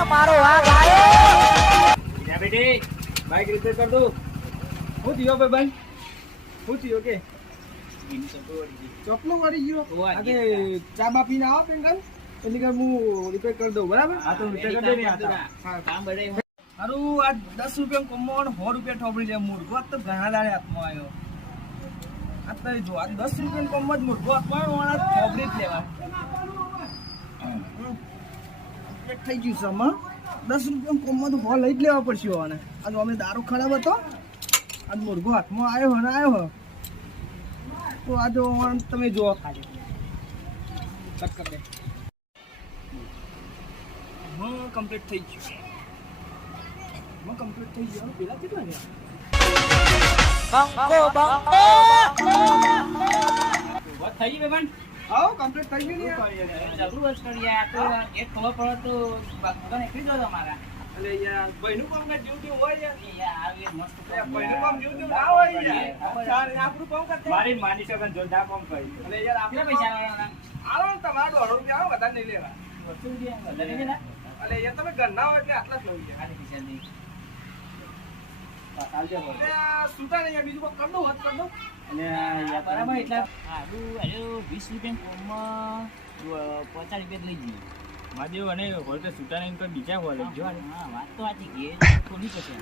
ને મારો વાઘ આવ્યો. યા બેટી બાઈક રિપેર કર દો. હું થયો ભાઈ હું થયો કે ચપલો વાળી ગયો આજે ચા બા પીને આવો પેંગન એટલે કે હું રિપેર કરી દઉં બરાબર. હા તો રિપેર કરી દે ને કામ બધાય હારું. આ 10 રૂપિયા કમાવાનો 100 રૂપિયા ઠોપડી જાય. મૂર્ખો તો ઘણા દાડે હાથમાં આવ્યો. આ તો જો આ 10 રૂપિયા કમવા જ મૂર્ખો હાથમાં આવ્યો. ઠોપડી જ લેવા એક થઈ ગયું સમા. 10 રૂપિયા કમવા તો 100 લઈ જ લેવા પડશે. આને આજ અમે દારૂ ખરાબ હતો આજ મૂર્ખો હાથમાં આવ્યો ને આવ્યો તો આ જો તમે જુઓ ખાલી કટ કરી દે. કમ્પ્લીટ થઈ ગયું. કમ્પ્લીટ થઈ ગયો. પેલા કેટલા ગયા? બંકો વાત થઈ ગઈ બેન. આવો કમ્પ્લીટ થઈ ગયું ને. જબરું વસ્તુ યાર. તો એક ખબર પડે તો બગન એકલી જો તમારા. અલે યાર ભાઈનું કામ કે જીવ જીવ હોય યાર. યાર આવી મસ્ત ભાઈનું કામ જીવ જીવ ના હોય યાર. આપણું કામ કરતે મારી માની શકન જો ના કામ કરી. અલે યાર આપણે પૈસા વાળા આવો ને તમારો 100 રૂપિયા આવો વધારે નહીં લેવા. વસ્તુ વધારે છે ને. અલે યાર તમે ઘરના હોય એટલે આટલા જ લઉં છે. ખાલી પૈસા નહીં. સુતા નહીં બીજું કોઈ કર દઉં હોત કર દઉં. અને યાર બરાબર એટલા આડું 20 રૂપિયા કોમમાં 50 રૂપિયા લઈ જઈએ. માદેવ અને હોલ તો સુતા નહીં તો બીજા હોલ જો. હા વાત તો સાચી કે થોડી પછી